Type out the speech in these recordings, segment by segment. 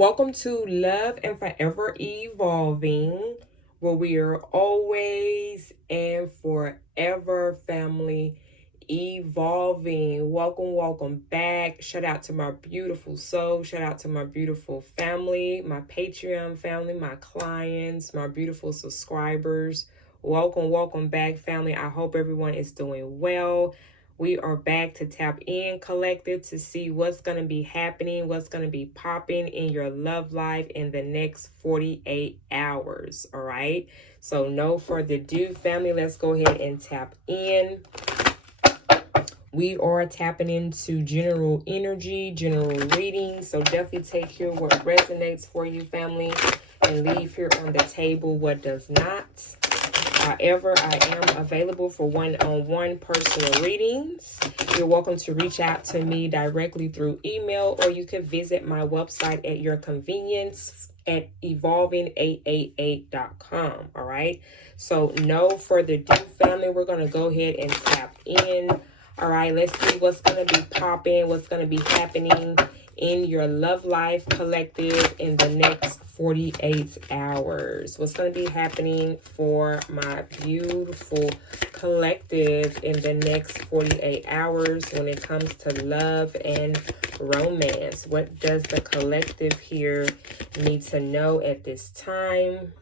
Welcome to Love and Forever Evolving, where we are always and forever family evolving. Welcome back. Shout out to my beautiful soul. Shout out to my beautiful family, my Patreon family, my clients, my beautiful subscribers. Welcome back, family. I hope everyone is doing well. We are back to tap in collective to see what's going to be happening, what's going to be popping in your love life in the next 48 hours. All right. So no further ado, family, let's go ahead and tap in. We are tapping into general energy, general reading. So definitely take here what resonates for you, family, and leave here on the table what does not. However, I am available for one-on-one personal readings. You're welcome to reach out to me directly through email, or you can visit my website at your convenience at evolving888.com. All right. So no further ado, family. We're going to go ahead and tap in. All right. Let's see what's going to be popping, what's going to be happening in your love life collective in the next 48 hours. What's going to be happening for my beautiful collective in the next 48 hours when it comes to love and romance? What does the collective here need to know at this time?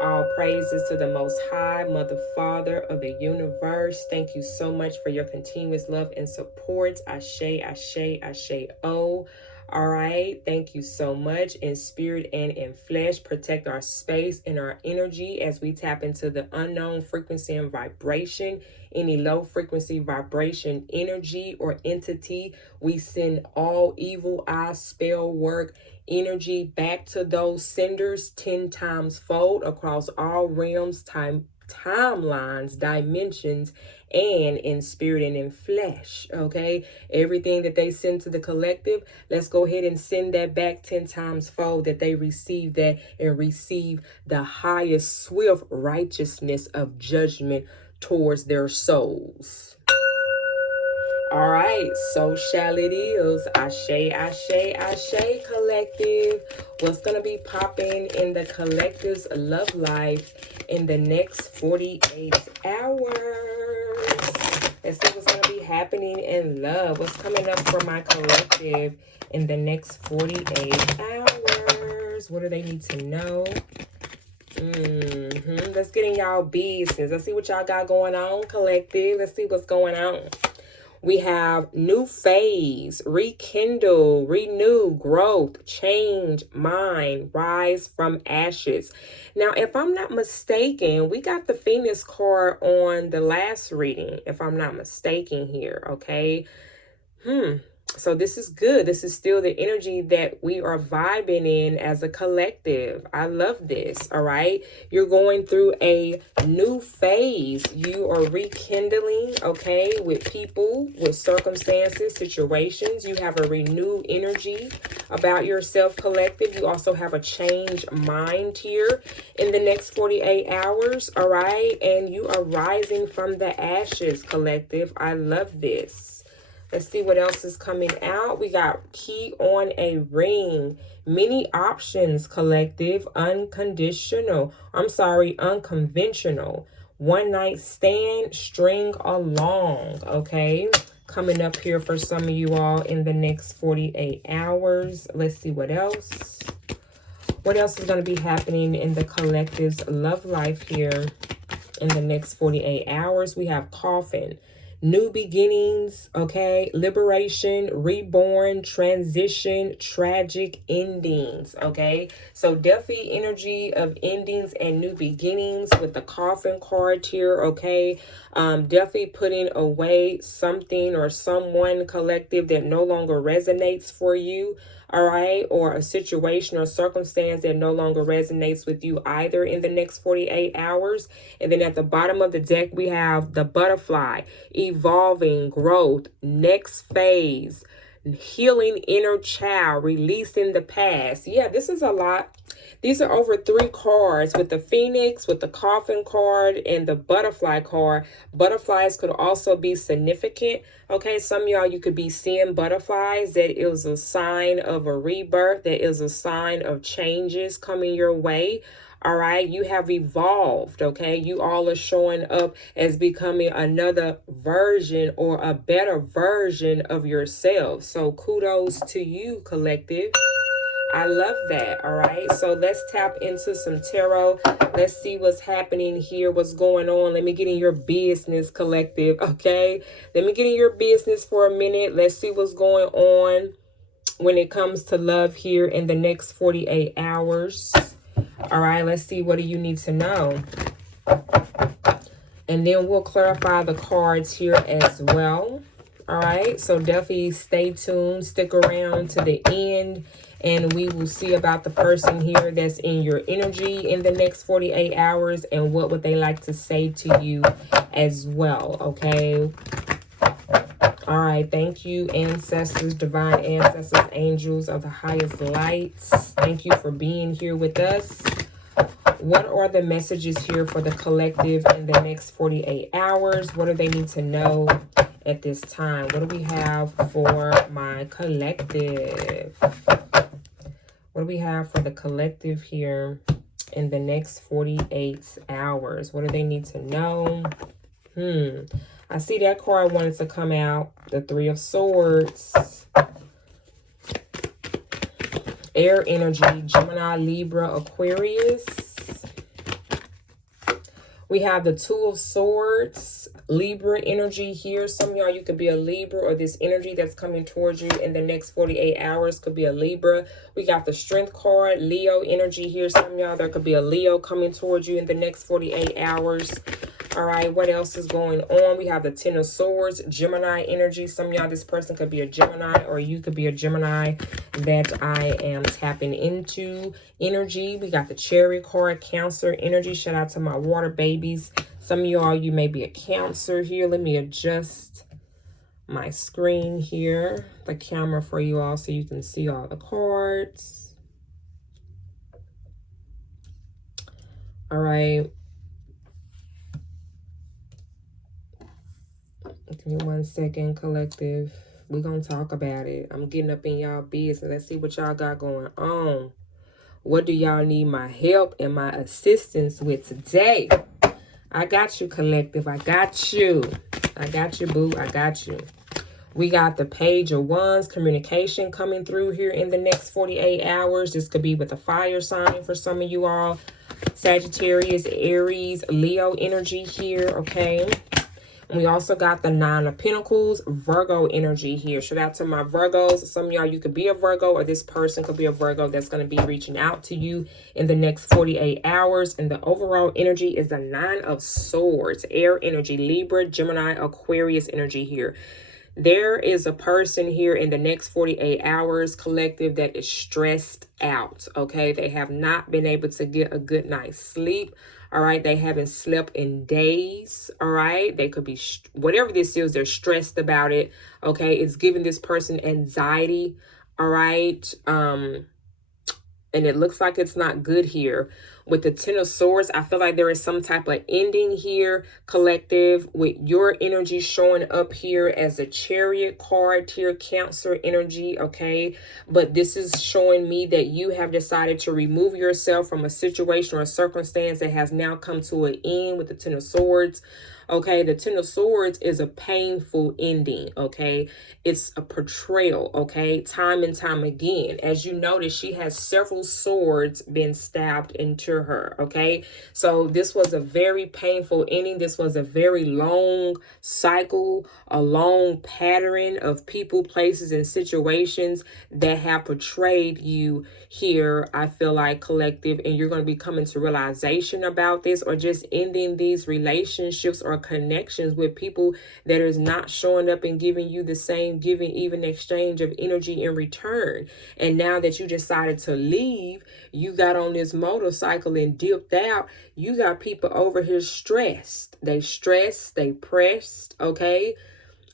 All praises to the Most High, Mother, Father of the universe. Thank you so much for your continuous love and support. Ashe, ashe, ashe, oh. All right. Thank you so much in spirit and in flesh. Protect our space and our energy as we tap into the unknown frequency and vibration. Any low frequency vibration, energy, or entity, we send all evil eye spell work energy back to those senders 10 times fold across all realms, timelines, dimensions, and in spirit and in flesh. Okay, everything that they send to the collective, let's go ahead and send that back 10 times fold, that they receive that and receive the highest swift righteousness of judgment towards their souls. All right, so shall it is. Ashe, ashe, ashe, collective. What's going to be popping in the collective's love life in the next 48 hours? Let's see what's going to be happening in love. What's coming up for my collective in the next 48 hours? What do they need to know? Let's get in y'all business. Let's see what y'all got going on, collective. Let's see what's going on. We have new phase, rekindle, renew, growth, change, mind, rise from ashes. Now, if I'm not mistaken, we got the Phoenix card on the last reading, if I'm not mistaken here, okay? So this is good. This is still the energy that we are vibing in as a collective. I love this, all right? You're going through a new phase. You are rekindling, okay, with people, with circumstances, situations. You have a renewed energy about yourself, collective. You also have a changed mind here in the next 48 hours, all right? And you are rising from the ashes, collective. I love this. Let's see what else is coming out. We got key on a ring. Many options, collective. Unconventional. One night stand, string along. Okay. Coming up here for some of you all in the next 48 hours. Let's see what else. What else is going to be happening in the collective's love life here in the next 48 hours? We have coffin. New beginnings, okay, liberation, reborn, transition, tragic endings, okay? So definitely energy of endings and new beginnings with the coffin card here, okay? Definitely putting away something or someone, collective, that no longer resonates for you, all right? Or a situation or circumstance that no longer resonates with you either in the next 48 hours. And then at the bottom of the deck, we have the butterfly, evolving, growth, next phase, healing inner child, releasing the past. Yeah, this is a lot. These are over 3 cards with the Phoenix, with the Coffin card, and the Butterfly card. Butterflies could also be significant. Okay, some of y'all, you could be seeing butterflies. That is a sign of a rebirth. That is a sign of changes coming your way. All right, you have evolved. Okay, you all are showing up as becoming another version or a better version of yourself. So kudos to you, collective. I love that. All right. So let's tap into some tarot. Let's see what's happening here. What's going on? Let me get in your business, collective. Okay. Let me get in your business for a minute. Let's see what's going on when it comes to love here in the next 48 hours. All right. Let's see. What do you need to know? And then we'll clarify the cards here as well. All right. So definitely stay tuned. Stick around to the end. And we will see about the person here that's in your energy in the next 48 hours. And what would they like to say to you as well. Okay. All right. Thank you, ancestors, divine ancestors, angels of the highest lights. Thank you for being here with us. What are the messages here for the collective in the next 48 hours? What do they need to know at this time? What do we have for my collective? What do we have for the collective here in the next 48 hours? What do they need to know? I see that card wanted to come out. The Three of Swords. Air energy, Gemini, Libra, Aquarius. We have the Two of Swords, Libra energy here. Some of y'all, you could be a Libra, or this energy that's coming towards you in the next 48 hours could be a Libra. We got the Strength card, Leo energy here. Some of y'all, there could be a Leo coming towards you in the next 48 hours. All right, what else is going on? We have the Ten of Swords, Gemini energy. Some of y'all, this person could be a Gemini, or you could be a Gemini that I am tapping into energy. We got the Chariot card, Cancer energy. Shout out to my water babies. Some of y'all, you may be a Cancer here. Let me adjust my screen here, the camera for you all, so you can see all the cards. All right. Give me 1 second, collective. We're going to talk about it. I'm getting up in y'all business. Let's see what y'all got going on. What do y'all need my help and my assistance with today? I got you, collective. I got you. I got you, boo. I got you. We got the Page of Wands, communication coming through here in the next 48 hours. This could be with a fire sign for some of you all. Sagittarius, Aries, Leo energy here, okay? We also got the Nine of Pentacles, Virgo energy here. Shout out to my Virgos. Some of y'all, you could be a Virgo, or this person could be a Virgo that's going to be reaching out to you in the next 48 hours. And the overall energy is the Nine of Swords, air energy, Libra, Gemini, Aquarius energy here. There is a person here in the next 48 hours, collective, that is stressed out, okay? They have not been able to get a good night's sleep. All right, they haven't slept in days. All right, they could be, whatever this is, they're stressed about it. Okay, it's giving this person anxiety. All right, and it looks like it's not good here. With the Ten of Swords, I feel like there is some type of ending here, collective, with your energy showing up here as a Chariot card here, Cancer energy, okay? But this is showing me that you have decided to remove yourself from a situation or a circumstance that has now come to an end with the Ten of Swords. Okay, the Ten of Swords is a painful ending, okay? It's a portrayal, okay? Time and time again. As you notice, she has several swords been stabbed into her, okay? So this was a very painful ending. This was a very long cycle, a long pattern of people, places, and situations that have portrayed you here, I feel like, collective, and you're going to be coming to realization about this, or just ending these relationships or connections with people that is not showing up and giving you the same giving even exchange of energy in return. And now that you decided to leave, you got on this motorcycle and dipped out. You got people over here stressed. They stressed, they pressed, okay?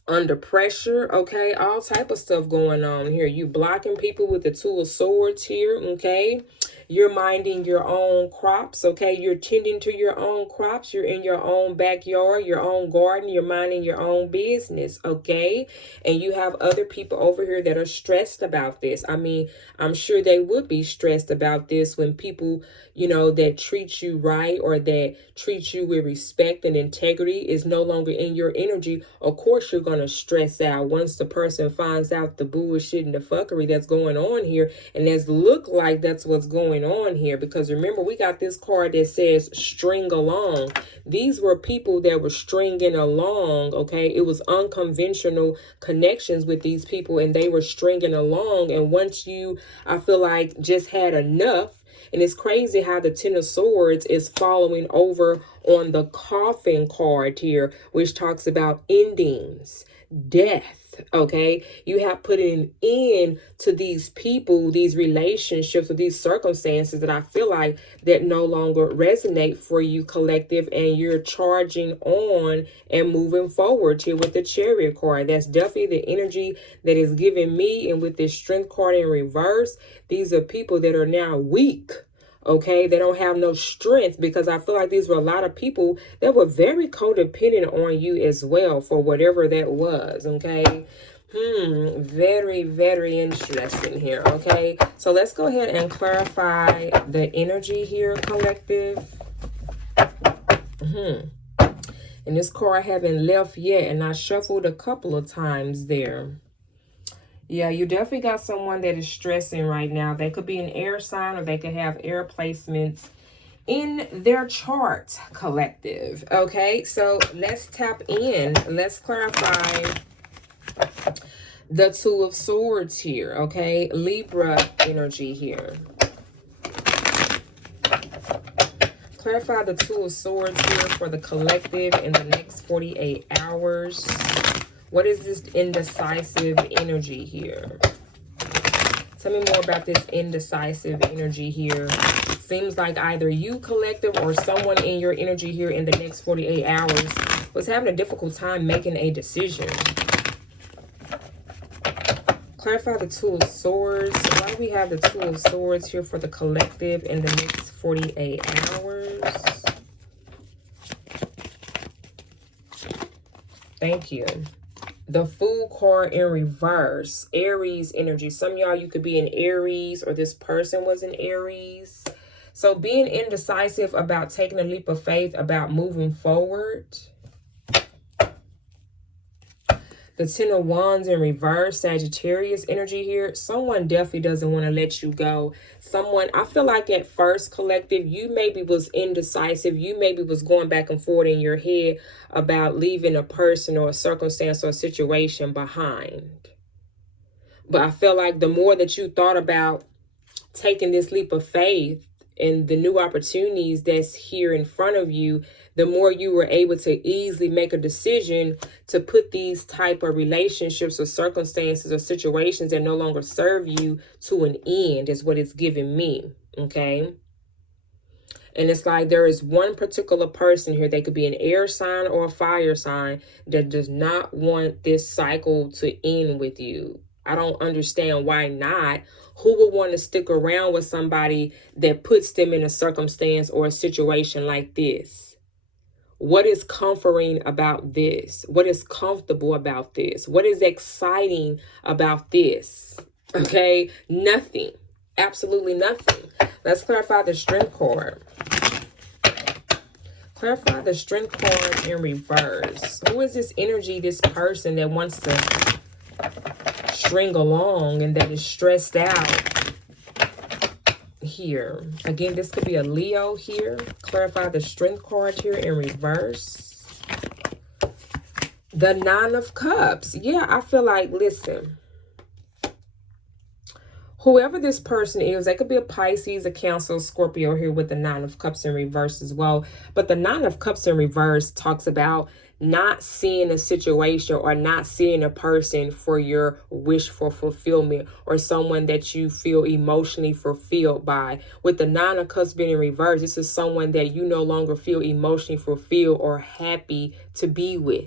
under pressure, okay? All type of stuff going on here. You blocking people with the Two of Swords here, okay? You're minding your own crops, okay? You're tending to your own crops. You're in your own backyard, your own garden. You're minding your own business, okay? And you have other people over here that are stressed about this. I mean, I'm sure they would be stressed about this when people, you know, that treat you right or that treat you with respect and integrity is no longer in your energy. Of course, you're going to stress out once the person finds out the bullshit and the fuckery that's going on here. And that's look like that's what's going on here. Because remember, we got this card that says string along. These were people that were stringing along, okay? It was unconventional connections with these people and they were stringing along. And once you, I feel like, just had enough. And it's crazy how the Ten of Swords is following over on the Coffin card here, which talks about endings, death, okay? You have put an end to these people, these relationships, or these circumstances that I feel like that no longer resonate for you, collective, and you're charging on and moving forward here with the Chariot card. That's definitely the energy that is giving me. And with this Strength card in reverse, these are people that are now weak. Okay, they don't have no strength, because I feel like these were a lot of people that were very codependent on you as well for whatever that was. Okay, very, very interesting here. Okay, so let's go ahead and clarify the energy here, collective. And this card haven't left yet, and I shuffled a couple of times there. Yeah, you definitely got someone that is stressing right now. They could be an air sign, or they could have air placements in their chart, collective. Okay, so let's tap in. Let's clarify the Two of Swords here, okay? Libra energy here. Clarify the Two of Swords here for the collective in the next 48 hours. What is this indecisive energy here? Tell me more about this indecisive energy here. Seems like either you, collective, or someone in your energy here in the next 48 hours was having a difficult time making a decision. Clarify the Two of Swords. Why do we have the Two of Swords here for the collective in the next 48 hours? Thank you. The Fool card in reverse. Aries energy. Some of y'all, you could be an Aries, or this person was an Aries. So being indecisive about taking a leap of faith, about moving forward. The Ten of Wands in reverse, Sagittarius energy here. Someone definitely doesn't want to let you go. Someone, I feel like at first, collective, you maybe was indecisive. You maybe was going back and forth in your head about leaving a person or a circumstance or a situation behind. But I feel like the more that you thought about taking this leap of faith and the new opportunities that's here in front of you, the more you were able to easily make a decision to put these type of relationships or circumstances or situations that no longer serve you to an end, is what it's giving me, okay? And it's like there is one particular person here, they could be an air sign or a fire sign, that does not want this cycle to end with you. I don't understand why not. Who would want to stick around with somebody that puts them in a circumstance or a situation like this? What is comforting about this? What is comfortable about this? What is exciting about this? Okay, nothing. Absolutely nothing. Let's clarify the Strength card. Clarify the Strength card in reverse. Who is this energy, this person that wants to string along and that is stressed out here? Again, this could be a Leo here. Clarify the Strength card here in reverse. The Nine of Cups. Yeah, I feel like, listen, whoever this person is, they could be a Pisces, a Cancer, Scorpio here with the Nine of Cups in reverse as well. But the Nine of Cups in reverse talks about not seeing a situation or not seeing a person for your wish for fulfillment, or someone that you feel emotionally fulfilled by. With the Nine of Cups being in reverse, this is someone that you no longer feel emotionally fulfilled or happy to be with.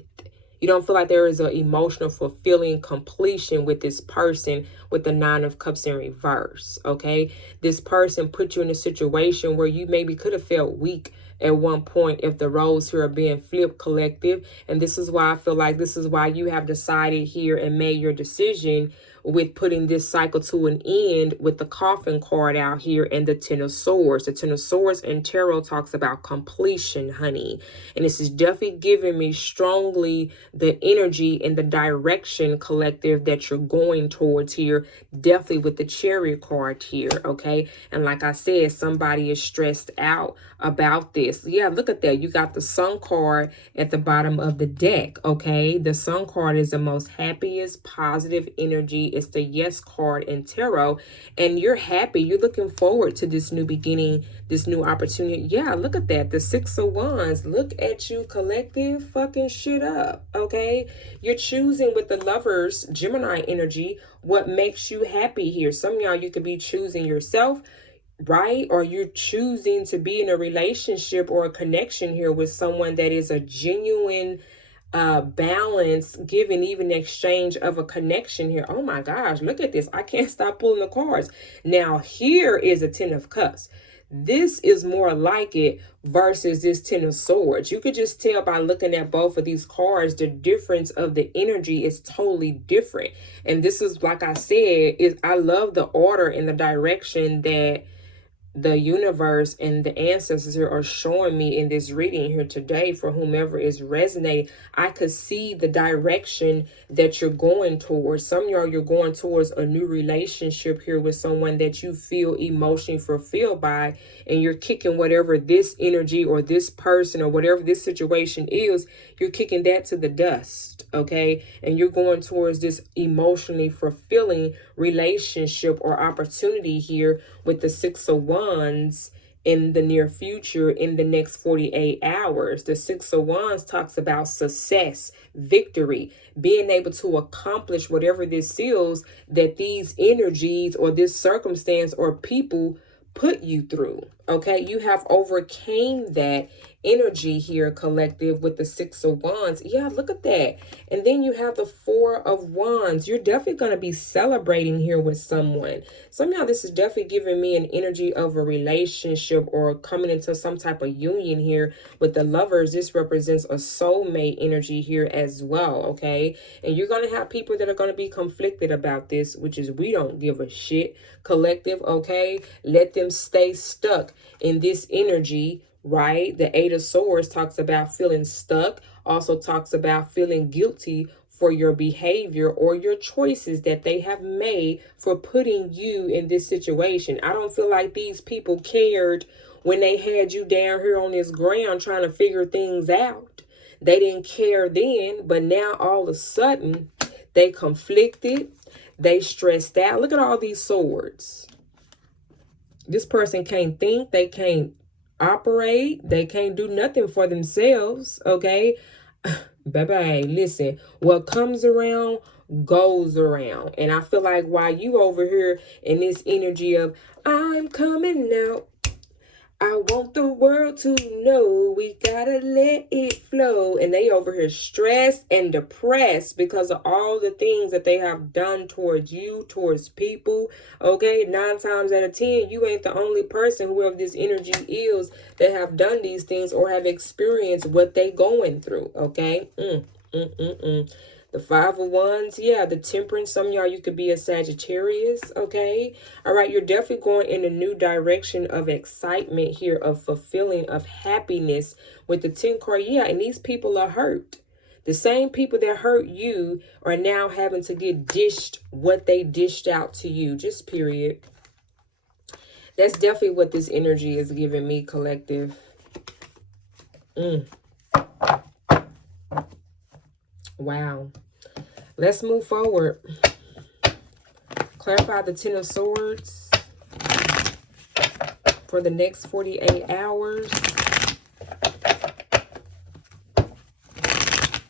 You don't feel like there is an emotional fulfilling completion with this person with the Nine of Cups in reverse, okay? This person put you in a situation where you maybe could have felt weak at one point if the roles here are being flipped, collective. And this is why I feel like this is why you have decided here and made your decision with putting this cycle to an end with the coffin card out here and the Ten of Swords. The Ten of Swords in tarot talks about completion, honey. And this is definitely giving me strongly the energy and the direction, collective, that you're going towards here. Definitely with the Chariot card here, okay? And like I said, somebody is stressed out about this. Yeah, look at that. You got the Sun card at the bottom of the deck, okay? The Sun card is the most happiest, positive energy. It's the Yes card in tarot. And you're happy. You're looking forward to this new beginning, this new opportunity. Yeah, look at that. The Six of Wands. Look at you, collective, fucking shit up, okay? You're choosing with the Lovers, Gemini energy, what makes you happy here. Some of y'all, you could be choosing yourself, right? Or you're choosing to be in a relationship or a connection here with someone that is a genuine balance, giving, even exchange of a connection here. Oh my gosh, look at this. I can't stop pulling the cards. Now here is a Ten of Cups. This is more like it versus this Ten of Swords. You could just tell by looking at both of these cards, the difference of the energy is totally different. And this is, like I said, I love the order and the direction that the universe and the ancestors here are showing me in this reading here today. For whomever is resonating, I could see the direction that you're going towards. Some of y'all, you're going towards a new relationship here with someone that you feel emotionally fulfilled by, and you're kicking whatever this energy or this person or whatever this situation is, you're kicking that to the dust, okay? And you're going towards this emotionally fulfilling relationship or opportunity here with the Six of Wands in the near future, in the next 48 hours. The Six of Wands talks about success, victory, being able to accomplish whatever this is that these energies or this circumstance or people put you through, okay? You have overcame that energy here, collective, with the Six of Wands. Yeah, look at that. And then you have the Four of Wands. You're definitely going to be celebrating here with someone. Somehow this is definitely giving me an energy of a relationship or coming into some type of union here with the Lovers. This represents a soulmate energy here as well, okay? And you're going to have people that are going to be conflicted about this, which is, we don't give a shit, collective, okay? Let them stay stuck in this energy, right? The Eight of Swords talks about feeling stuck, also talks about feeling guilty for your behavior or your choices that they have made for putting you in this situation. I don't feel like these people cared when they had you down here on this ground trying to figure things out. They didn't care then, but now all of a sudden they conflicted, they stressed out. Look at all these swords. This person can't think, they can't operate, they can't do nothing for themselves, okay? Baby, listen, what comes around goes around. And I feel like while you over here in this energy of, I'm coming out, I want the world to know, we gotta let it flow. And they over here stressed and depressed because of all the things that they have done towards you, towards people. Okay, 9 times out of 10, you ain't the only person, whoever this energy is, that have done these things or have experienced what they going through. Okay. The Five of Wands, yeah, the Temperance. Some of y'all, you could be a Sagittarius, okay? All right, you're definitely going in a new direction of excitement here, of fulfilling, of happiness with the 10 card. Yeah, and these people are hurt. The same people that hurt you are now having to get dished what they dished out to you, just period. That's definitely what this energy is giving me, collective. Wow. Let's move forward. Clarify the Ten of Swords for the next 48 hours.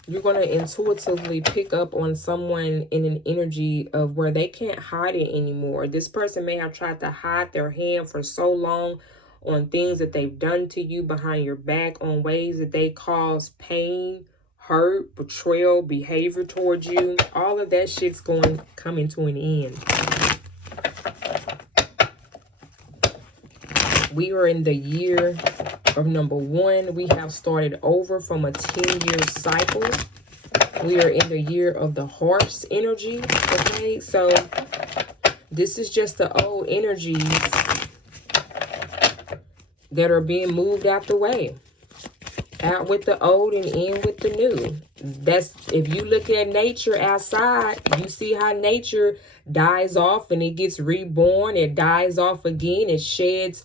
You're going to intuitively pick up on someone in an energy of where they can't hide it anymore. This person may have tried to hide their hand for so long on things that they've done to you behind your back, on ways that they cause pain, hurt, betrayal, behavior towards you. All of that shit's coming to an end. We are in the year of number 1. We have started over from a 10-year cycle. We are in the year of the horse energy. Okay, so this is just the old energies that are being moved out the way. Out with the old and in with the new. That's, if you look at nature outside, you see how nature dies off and it gets reborn. It dies off again. It sheds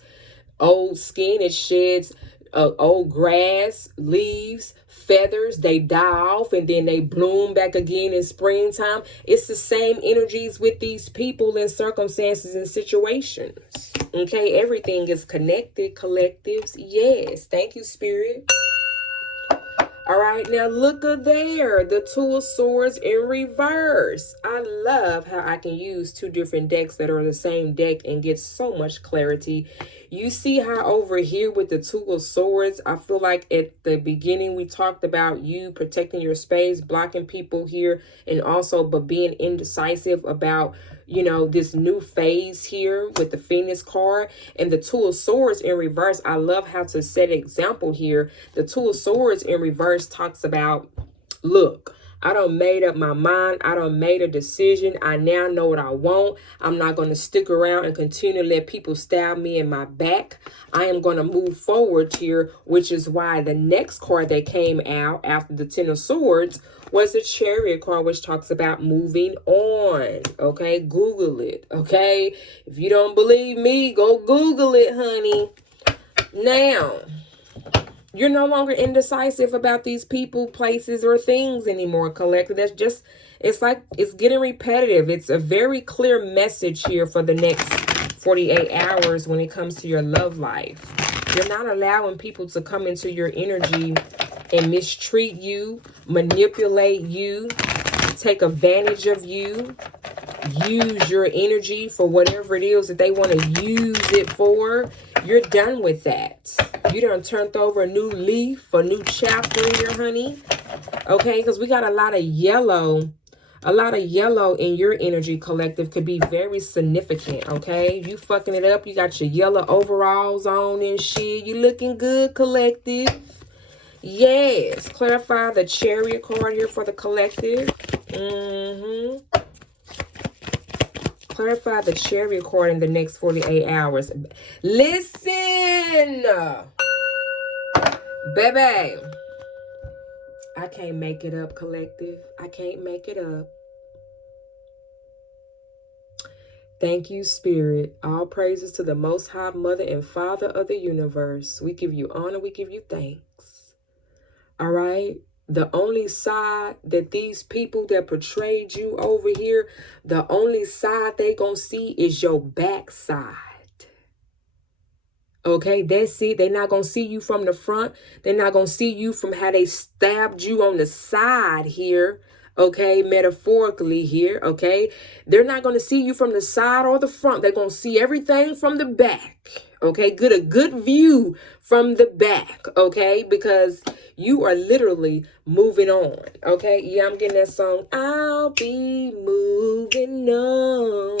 old skin. It sheds old grass, leaves, feathers. They die off and then they bloom back again in springtime. It's the same energies with these people and circumstances and situations. Okay, everything is connected, collectives. Yes, thank you, Spirit. All right, now look at there, the Two of Swords in reverse. I love how I can use 2 different decks that are the same deck and get so much clarity. You see how over here with the Two of Swords, I feel like at the beginning we talked about you protecting your space, blocking people here, and also but being indecisive about, you know, this new phase here with the Phoenix card and the Two of Swords in reverse. I love how to set an example here. The Two of Swords in reverse talks about, look, I done made up my mind. I done made a decision. I now know what I want. I'm not going to stick around and continue to let people stab me in my back. I am going to move forward here, which is why the next card that came out after the Ten of Swords was the Chariot card, which talks about moving on. Okay, Google it. Okay, if you don't believe me, go Google it, honey. Now, you're no longer indecisive about these people, places, or things anymore, collective. That's just, it's like, it's getting repetitive. It's a very clear message here for the next 48 hours when it comes to your love life. You're not allowing people to come into your energy and mistreat you, manipulate you, take advantage of you, use your energy for whatever it is that they want to use it for. You're done with that. You done turned over a new leaf, a new chapter here, honey. Okay, because we got a lot of yellow. A lot of yellow in your energy, collective, could be very significant, okay? You fucking it up. You got your yellow overalls on and shit. You looking good, collective. Yes. Clarify the Chariot card here for the collective. Clarify the Chariot card in the next 48 hours. Listen, baby. I can't make it up, collective. I can't make it up. Thank you, Spirit. All praises to the Most High Mother and Father of the universe. We give you honor. We give you thanks. All right. The only side that these people that portrayed you over here, the only side they gonna see is your backside. Okay, that's it. They're not going to see you from the front. They're not going to see you from how they stabbed you on the side here. Okay, metaphorically here. Okay, they're not going to see you from the side or the front. They're going to see everything from the back. Okay, a good view from the back. Okay, because you are literally moving on. Okay, yeah, I'm getting that song. I'll be moving on,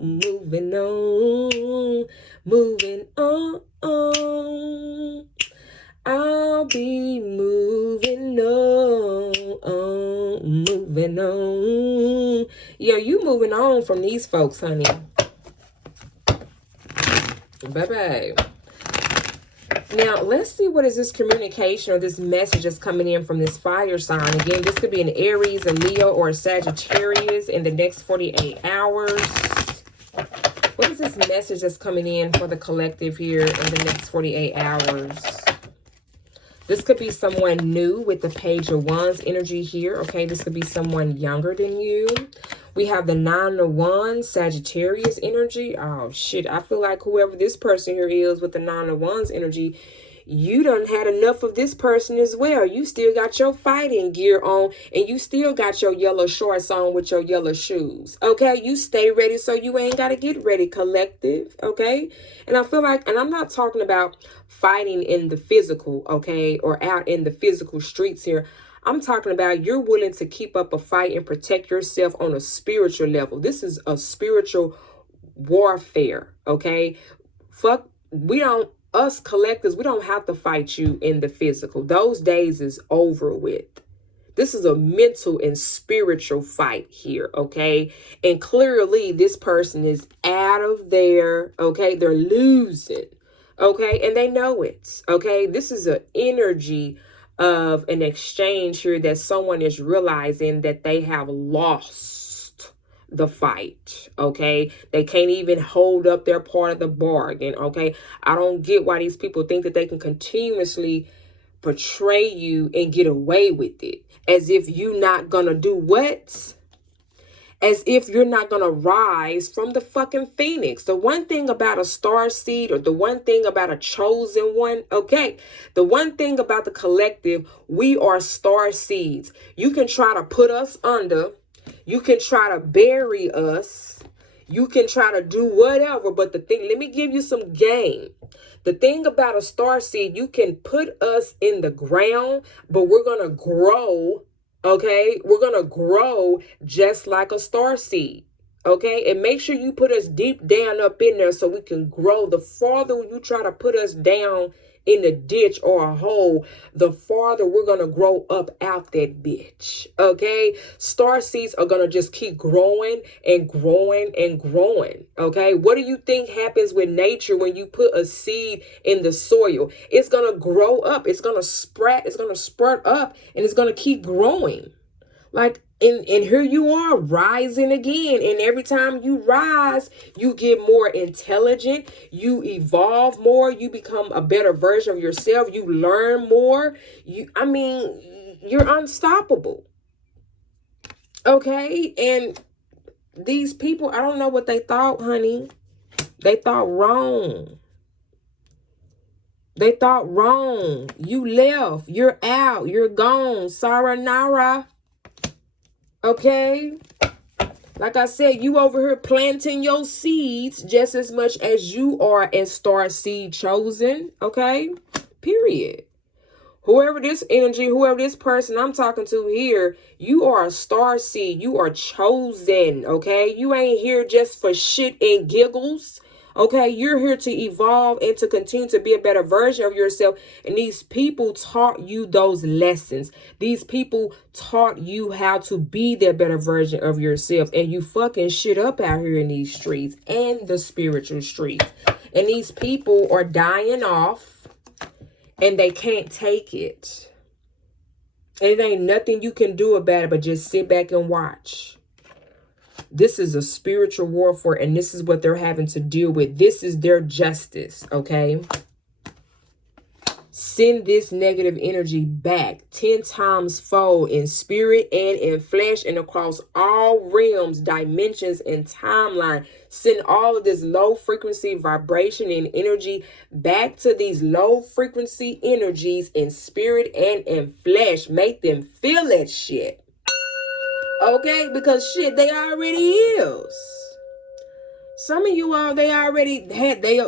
moving on. Moving on, I'll be moving on, moving on. Yeah, you moving on from these folks, honey. Bye-bye. Now, let's see what is this communication or this message that's coming in from this fire sign. Again, this could be an Aries, a Leo, or a Sagittarius in the next 48 hours. What is this message that's coming in for the collective here in the next 48 hours? This could be someone new with the Page of Wands energy here. Okay, this could be someone younger than you. We have the 9 of Wands, Sagittarius energy. Oh, shit. I feel like whoever this person here is with the 9 of Wands energy, you done had enough of this person as well. You still got your fighting gear on, and you still got your yellow shorts on with your yellow shoes. Okay, you stay ready so you ain't got to get ready, collective. Okay, and I feel like, and I'm not talking about fighting in the physical, okay, or out in the physical streets here. I'm talking about you're willing to keep up a fight and protect yourself on a spiritual level. This is a spiritual warfare, okay? Fuck, us collectors, we don't have to fight you in the physical. Those days is over with. This is a mental and spiritual fight here, okay? And clearly this person is out of there, okay? They're losing, okay? And they know it, okay? This is an energy of an exchange here that someone is realizing that they have lost the fight, okay? They can't even hold up their part of the bargain, okay? I don't get why these people think that they can continuously portray you and get away with it, as if you're not gonna do what? As if you're not going to rise from the fucking phoenix. The one thing about a star seed, or the one thing about a chosen one, okay, the one thing about the collective, we are star seeds. You can try to put us under, you can try to bury us, you can try to do whatever, but the thing, let me give you some game. The thing about a star seed, you can put us in the ground, but we're going to grow. Okay, we're going to grow just like a star seed. Okay, and make sure you put us deep down up in there so we can grow. The farther you try to put us down in a ditch or a hole, the farther we're going to grow up out that bitch. Okay, star seeds are going to just keep growing and growing and growing. Okay, what do you think happens with nature when you put a seed in the soil? It's going to grow up, it's going to sprout, it's going to spurt up, and it's going to keep growing. Like, and here you are rising again. And every time you rise, you get more intelligent. You evolve more. You become a better version of yourself. You learn more. You're unstoppable. Okay. And these people, I don't know what they thought, honey. They thought wrong. They thought wrong. You left. You're out. You're gone. Sayonara. Okay, like I said, you over here planting your seeds just as much as you are a star seed chosen. Okay, period. Whoever this energy, whoever this person I'm talking to here, you are a star seed. You are chosen. Okay, you ain't here just for shit and giggles. Okay, you're here to evolve and to continue to be a better version of yourself. And these people taught you those lessons. These people taught you how to be that better version of yourself. And you fucking shit up out here in these streets and the spiritual street. And these people are dying off and they can't take it. And it ain't nothing you can do about it but just sit back and watch. This is a spiritual warfare, and this is what they're having to deal with. This is their justice, okay? Send this negative energy back 10 times fold in spirit and in flesh and across all realms, dimensions, and timeline. Send all of this low frequency vibration and energy back to these low frequency energies in spirit and in flesh. Make them feel that shit. Okay, because shit, they already is. Some of you all, they already had, they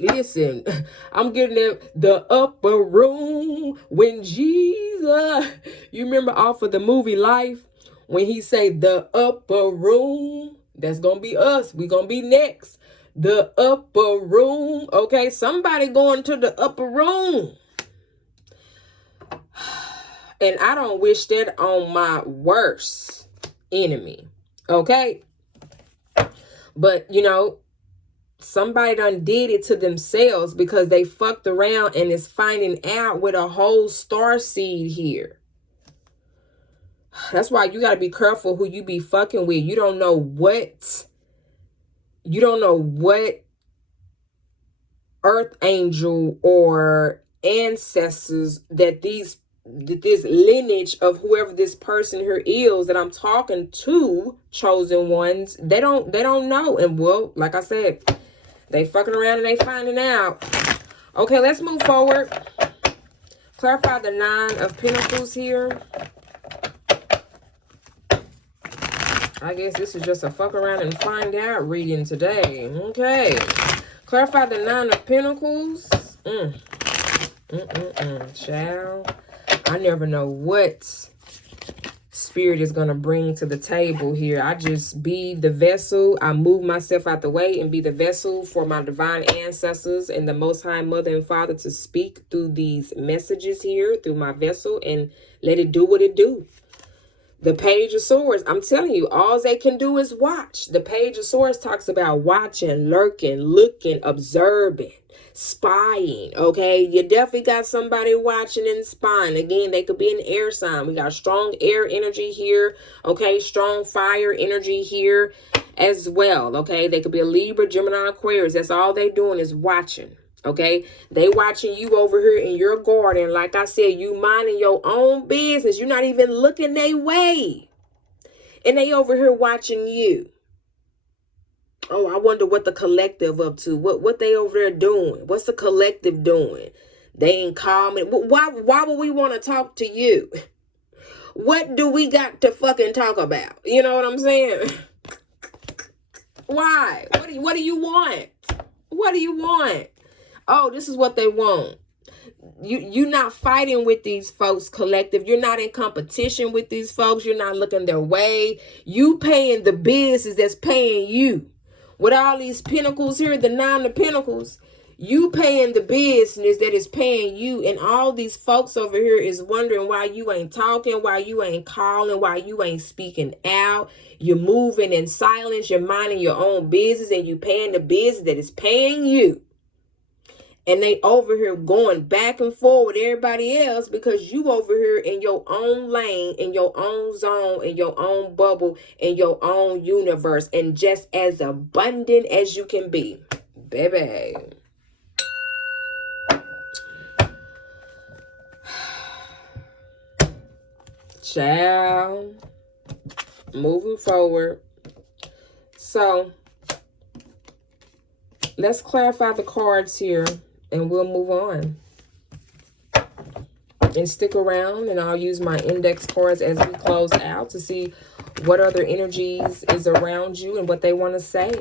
listen, I'm getting them the upper room when Jesus, you remember off of the movie Life, when he say the upper room, that's going to be us. We going to be next. The upper room. Okay, somebody going to the upper room. And I don't wish that on my worst enemy. Okay, but you know, somebody done did it to themselves because they fucked around and is finding out with a whole star seed here. That's why you got to be careful who you be fucking with. You don't know what earth angel or ancestors that this lineage of whoever this person here is that I'm talking to, chosen ones, they don't know. And well, like I said, they fucking around and they finding out. Okay, let's move forward. Clarify the Nine of Pentacles here. I guess this is just a fuck around and find out reading today. Okay. Clarify the Nine of Pentacles. Child. I never know what Spirit is going to bring to the table here. I just be the vessel. I move myself out the way and be the vessel for my divine ancestors and the Most High Mother and Father to speak through these messages here, through my vessel, and let it do what it do. The Page of Swords, I'm telling you, all they can do is watch. The Page of Swords talks about watching, lurking, looking, observing, spying, okay? You definitely got somebody watching and spying. Again, they could be an air sign. We got strong air energy here, okay? Strong fire energy here as well, okay? They could be a Libra, Gemini, Aquarius. That's all they doing is watching. Okay, they watching you over here in your garden. Like I said, you minding your own business. You're not even looking their way. And they over here watching you. Oh, I wonder what the collective up to. What they over there doing? What's the collective doing? They ain't calming. Why would we want to talk to you? What do we got to fucking talk about? You know what I'm saying? Why? What do you want? What do you want? Oh, this is what they want. You're not fighting with these folks, collective. You're not in competition with these folks. You're not looking their way. You paying the business that's paying you. With all these pentacles here, the Nine of Pentacles, you paying the business that is paying you. And all these folks over here is wondering why you ain't talking, why you ain't calling, why you ain't speaking out. You're moving in silence. You're minding your own business and you paying the business that is paying you. And they over here going back and forth with everybody else because you over here in your own lane, in your own zone, in your own bubble, in your own universe, and just as abundant as you can be. Baby. Child. Moving forward. So, let's clarify the cards here. And we'll move on. And stick around and I'll use my index cards as we close out to see what other energies is around you and what they want to say.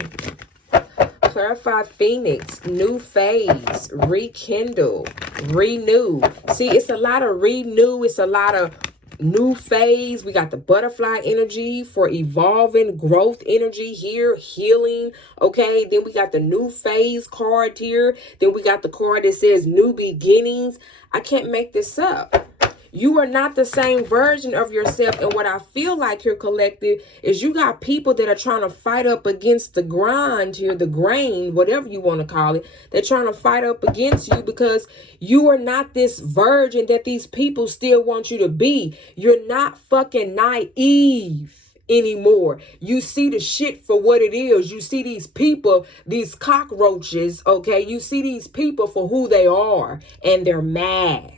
Clarify Phoenix, new phase, rekindle, renew. See, it's a lot of renew. It's a lot of new phase. We got the butterfly energy for evolving, growth energy here, healing. Okay, then we got the new phase card here. Then we got the card that says new beginnings. I can't make this up. You are not the same version of yourself. And what I feel like here, collective, is you got people that are trying to fight up against the grind here, the grain, whatever you want to call it. They're trying to fight up against you because you are not this virgin that these people still want you to be. You're not fucking naive anymore. You see the shit for what it is. You see these people, these cockroaches, okay? You see these people for who they are, and they're mad.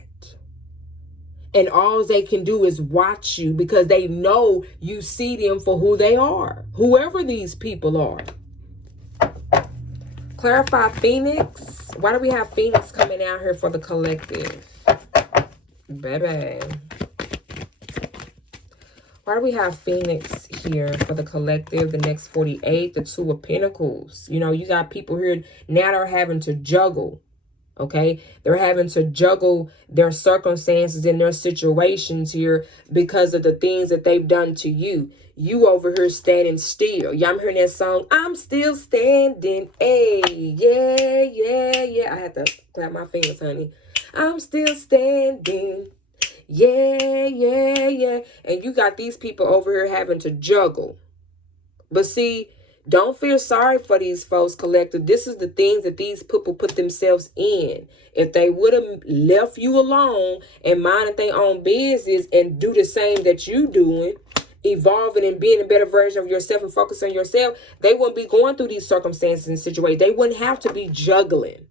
And all they can do is watch you because they know you see them for who they are. Whoever these people are. Clarify Phoenix. Why do we have Phoenix coming out here for the collective? Baby. Why do we have Phoenix here for the collective? The next 48, the Two of Pentacles. You know, you got people here now that are having to juggle. Okay, they're having to juggle their circumstances and their situations here because of the things that they've done to you. You over here standing still. Yeah, I'm hearing that song. I'm still standing. Hey, yeah, yeah, yeah. I had to clap my fingers, honey. I'm still standing. Yeah, yeah, yeah. And you got these people over here having to juggle. But see, don't feel sorry for these folks, collective. This is the things that these people put themselves in. If they would have left you alone and minded their own business and do the same that you doing, evolving and being a better version of yourself and focus on yourself, they wouldn't be going through these circumstances and situations. They wouldn't have to be juggling.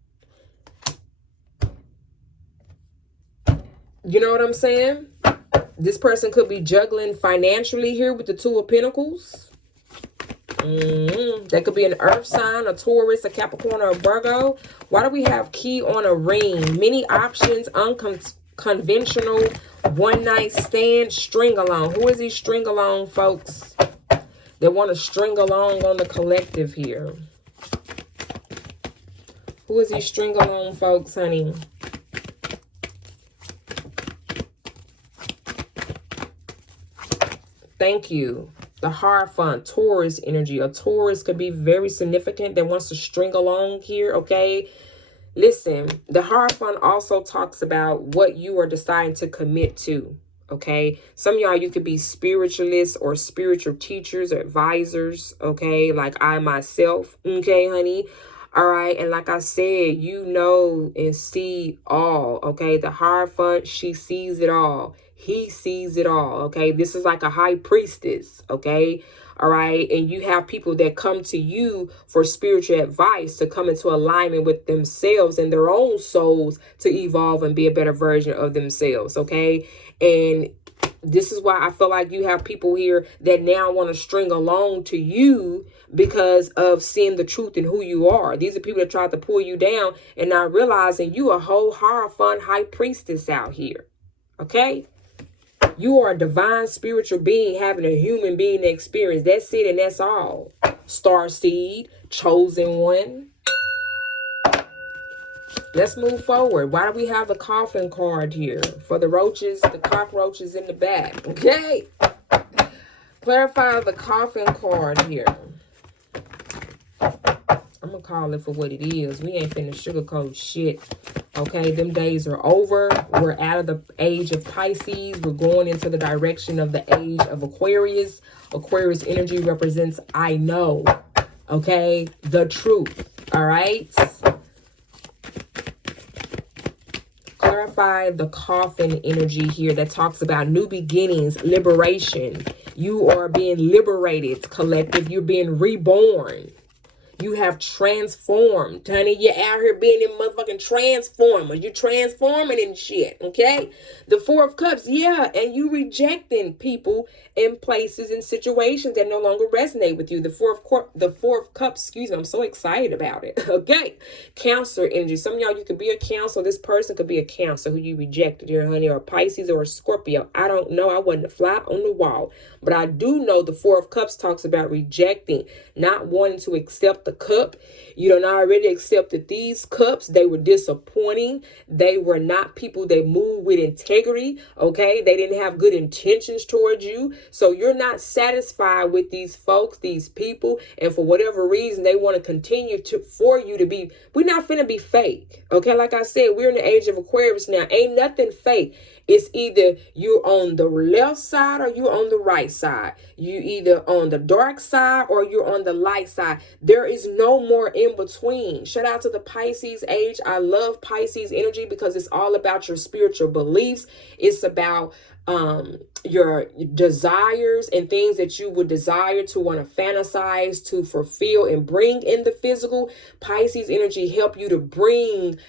You know what I'm saying? This person could be juggling financially here with the Two of Pentacles. That could be an earth sign, a Taurus, a Capricorn, or a Virgo. Why do we have key on a ring? Many options, conventional one night stand string along. Who is he string along, folks? They want to string along on the collective here. Who is he string along, folks, honey? Thank you. The Hierophant, Taurus energy. A Taurus could be very significant that wants to string along here, okay? Listen, the Hierophant also talks about what you are deciding to commit to, okay? Some of y'all, you could be spiritualists or spiritual teachers or advisors, okay? Like I myself, okay, honey? All right, and like I said, you know and see all, okay? The Hierophant, she sees it all. He sees it all, okay? This is like a high priestess, okay? All right, and you have people that come to you for spiritual advice to come into alignment with themselves and their own souls to evolve and be a better version of themselves, okay? And this is why I feel like you have people here that now want to string along to you because of seeing the truth in who you are. These are people that tried to pull you down and not realizing you a whole Hierophant high priestess out here, okay? You are a divine spiritual being having a human being experience. That's it and that's all. Star seed, chosen one. Let's move forward. Why do we have the coffin card here? For the roaches, the cockroaches in the back. Okay. Clarify the coffin card here. I'm going to call it for what it is. We ain't finna sugarcoat shit. Okay, them days are over. We're out of the age of Pisces. We're going into the direction of the age of Aquarius. Aquarius energy represents I know. Okay, the truth. All right. Clarify the coffin energy here that talks about new beginnings, liberation. You are being liberated, collective. You're being reborn. You have transformed, honey. You're out here being in motherfucking transformers. You're transforming and shit, okay? The Four of Cups, yeah, and you rejecting people and places and situations that no longer resonate with you. The Four of Cups, excuse me, I'm so excited about it, okay? Cancer energy. Some of y'all, you could be a Cancer. This person could be a Cancer who you rejected here, honey, or a Pisces or a Scorpio. I don't know. I wasn't a fly on the wall. But I do know the Four of Cups talks about rejecting, not wanting to accept the cup. You don't already accepted these cups. They were disappointing. They were not people that move with integrity. Okay. They didn't have good intentions towards you. So you're not satisfied with these folks, these people. And for whatever reason, they want to continue for you to be, we're not finna be fake. Okay. Like I said, we're in the age of Aquarius now. Ain't nothing fake. It's either you're on the left side or you're on the right side. You either on the dark side or you're on the light side. There is no more in between. Shout out to the Pisces age. I love Pisces energy because it's all about your spiritual beliefs. It's about your desires and things that you would desire to want to fantasize, to fulfill and bring in the physical. Pisces energy help you to bring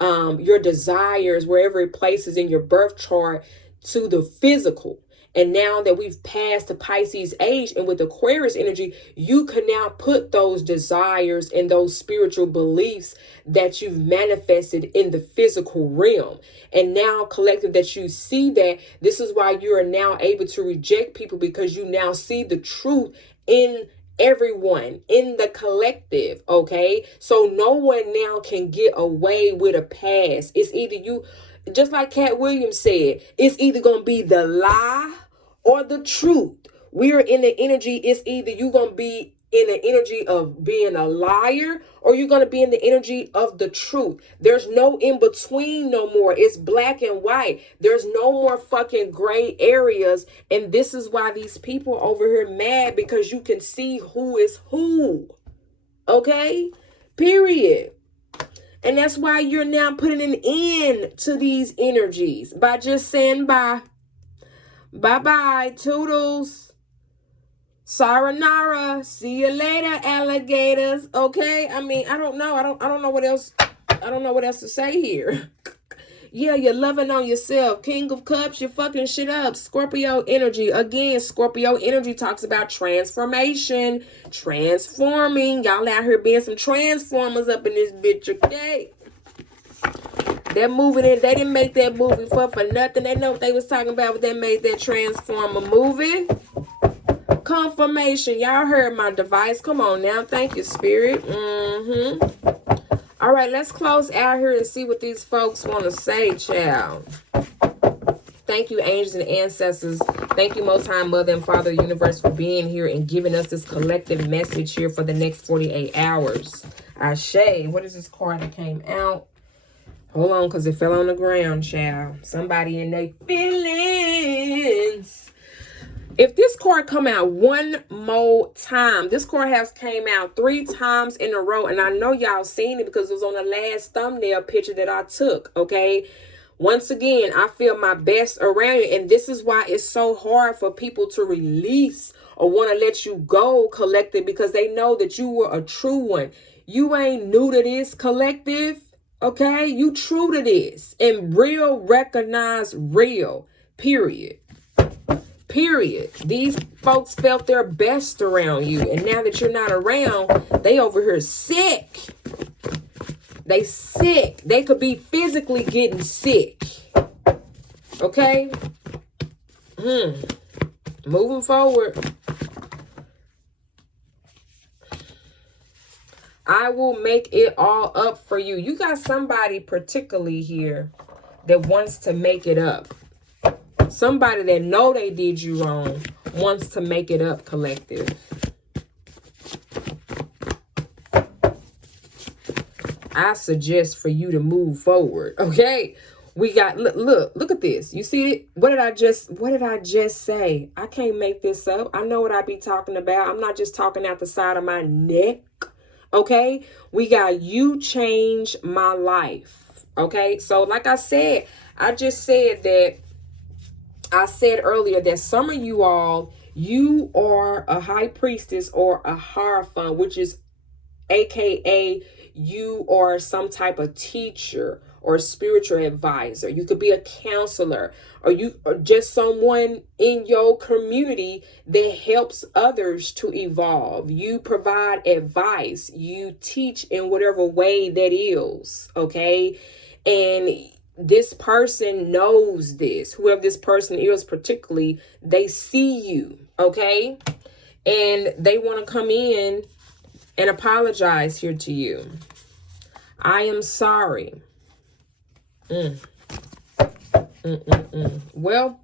your desires, wherever it places in your birth chart, to the physical. And now that we've passed the Pisces age and with Aquarius energy, you can now put those desires and those spiritual beliefs that you've manifested in the physical realm. And now, collective, that you see that, this is why you are now able to reject people, because you now see the truth in everyone, in the collective, okay? So no one now can get away with a pass. It's either you, just like Cat Williams said, it's either going to be the lie or the truth. We're in the energy, it's either you're going to be in the energy of being a liar or you're going to be in the energy of the truth. There's no in between no more. It's black and white. There's no more fucking gray areas. And this is why these people over here mad, because you can see who is who. Okay? Period. And that's why you're now putting an end to these energies by just saying bye. Bye-bye. Toodles. Sayonara. See you later, alligators. Okay? I mean, I don't know. I don't know what else. I don't know what else to say here. Yeah, you're loving on yourself. King of Cups, you're fucking shit up. Scorpio energy. Again, Scorpio energy talks about transformation. Transforming. Y'all out here being some transformers up in this bitch, okay? That movie, they didn't make that movie for nothing. They know what they was talking about when they made that Transformer movie. Confirmation. Y'all heard my device. Come on now. Thank you, Spirit. All right, let's close out here and see what these folks want to say, child. Thank you, angels and ancestors. Thank you, Most High Mother and Father Universe, for being here and giving us this collective message here for the next 48 hours. Ashe. What is this card that came out? Hold on, because it fell on the ground, child. Somebody in their feelings. If this card come out one more time, this card has came out 3 times in a row. And I know y'all seen it because it was on the last thumbnail picture that I took, okay? Once again, I feel my best around you. And this is why it's so hard for people to release or want to let you go, collective, because they know that you were a true one. You ain't new to this, collective, okay? You true to this. And real recognize real, period. Period. These folks felt their best around you. And now that you're not around, they over here sick. They sick. They could be physically getting sick. Okay? Moving forward. I will make it all up for you. You got somebody particularly here that wants to make it up. Somebody that know they did you wrong wants to make it up, collective. I suggest for you to move forward, okay? We got, look at this. You see it? What did I just say? I can't make this up. I know what I be talking about. I'm not just talking out the side of my neck, okay? We got you change my life, okay? So like I said, I just said that I said earlier that some of you all, you are a high priestess or a hierophant, which is AKA you are some type of teacher or spiritual advisor. You could be a counselor, or you are just someone in your community that helps others to evolve. You provide advice. You teach in whatever way that is, okay? And this person knows this. Whoever this person is particularly, they see you, okay? And they want to come in and apologize here to you. I am sorry. Well,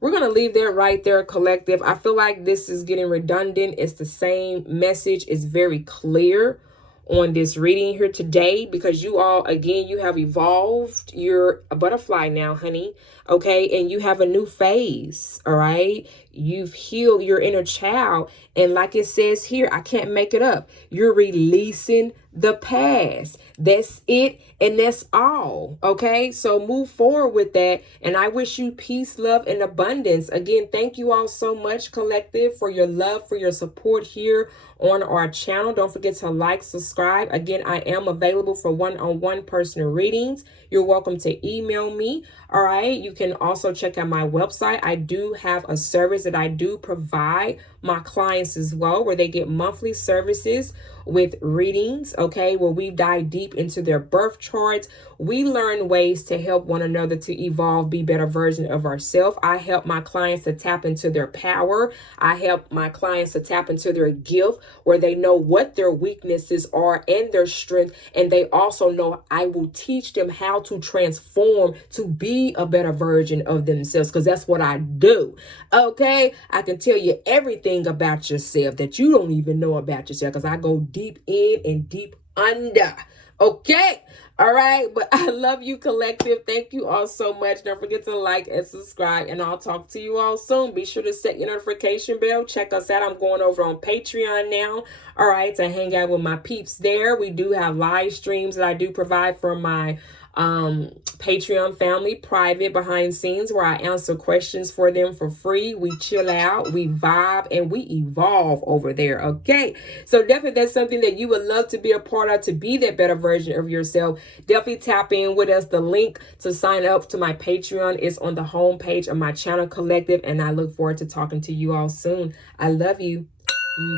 we're going to leave that right there, collective. I feel like this is getting redundant. It's the same message. It's very clear on this reading here today, because you all, again, you have evolved. You're a butterfly now, honey. Okay. And you have a new phase. All right. You've healed your inner child. And like it says here, I can't make it up. You're releasing the past. That's it. And that's all. Okay. So move forward with that. And I wish you peace, love, and abundance. Again, thank you all so much, collective, for your love, for your support here on our channel. Don't forget to like, subscribe. Again, I am available for one-on-one personal readings. You're welcome to email me. All right. You can also check out my website. I do have a service that I do provide my clients as well, where they get monthly services with readings, okay, where we dive deep into their birth charts. We learn ways to help one another to evolve, be better version of ourselves. I help my clients to tap into their power. I help my clients to tap into their gift, where they know what their weaknesses are and their strength. And they also know I will teach them how to transform to be a better version of themselves, because that's what I do. Okay, I can tell you everything about yourself that you don't even know about yourself, because I go deep in and deep under. Okay. All right. But I love you, collective. Thank you all so much. Don't forget to like and subscribe, and I'll talk to you all soon. Be sure to set your notification bell. Check us out. I'm going over on Patreon now. All right. To hang out with my peeps there. We do have live streams that I do provide for my Patreon family, private behind scenes, where I answer questions for them for free. We chill out, we vibe, and we evolve over there. Okay. So definitely that's something that you would love to be a part of, to be that better version of yourself. Definitely tap in with us. The link to sign up to my Patreon is on the homepage of my channel, collective. And I look forward to talking to you all soon. I love you.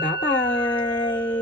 Bye-bye.